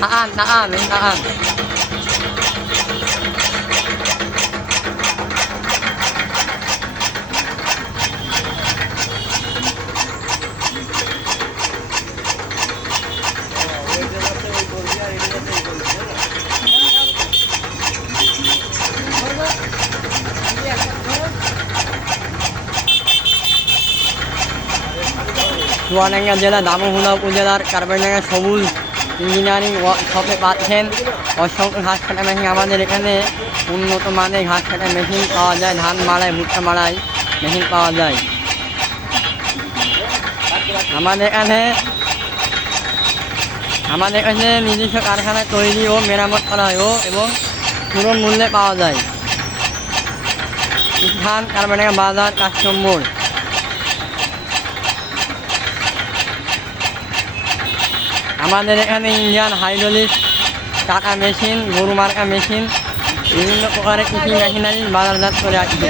Naan, may naan. Chuadanga জেলা দামোহদা উপজেলার কার্বারডাঙ্গা সবুজ ইঞ্জিনিয়ারিং ওয়ার্কশপে পাচ্ছেন অসংখ্য ঘাস কাটা মেশিন। আমাদের এখানে উন্নত মানের ঘাস কাটা মেশিন পাওয়া যায়, ধান মাড়াই ভুট্টা মাড়াই মেশিন পাওয়া যায়। আমাদের এখানে নিজস্ব কারখানায় তৈরি ও মেরামত করা হয় এবং পুরো মূল্যে পাওয়া যায়। ধান কার্বারডাঙ্গা বাজার কাস্টম মোড়। আমাদের এখানে ইন্ডিয়ান হাইড্রোলিক টাকা মেশিন, গরু মার্কা মেশিন, বিভিন্ন প্রকারের কৃষি মেশিনারি বাজারজাত করে আসছে।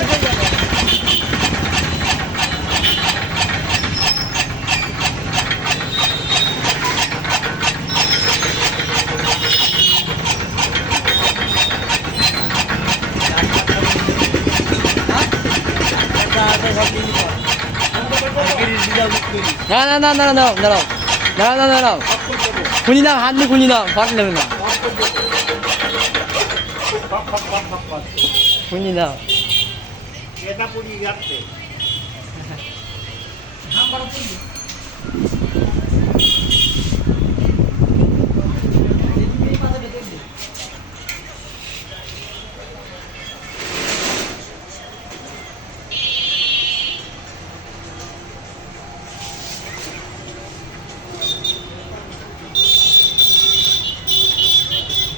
দাঁড়াও খুঁজি দাও, হাত দিয়ে খুঁজি দাও, ফট নেবে না, খুঁজি দাও। এটা পুরি যাচ্ছে।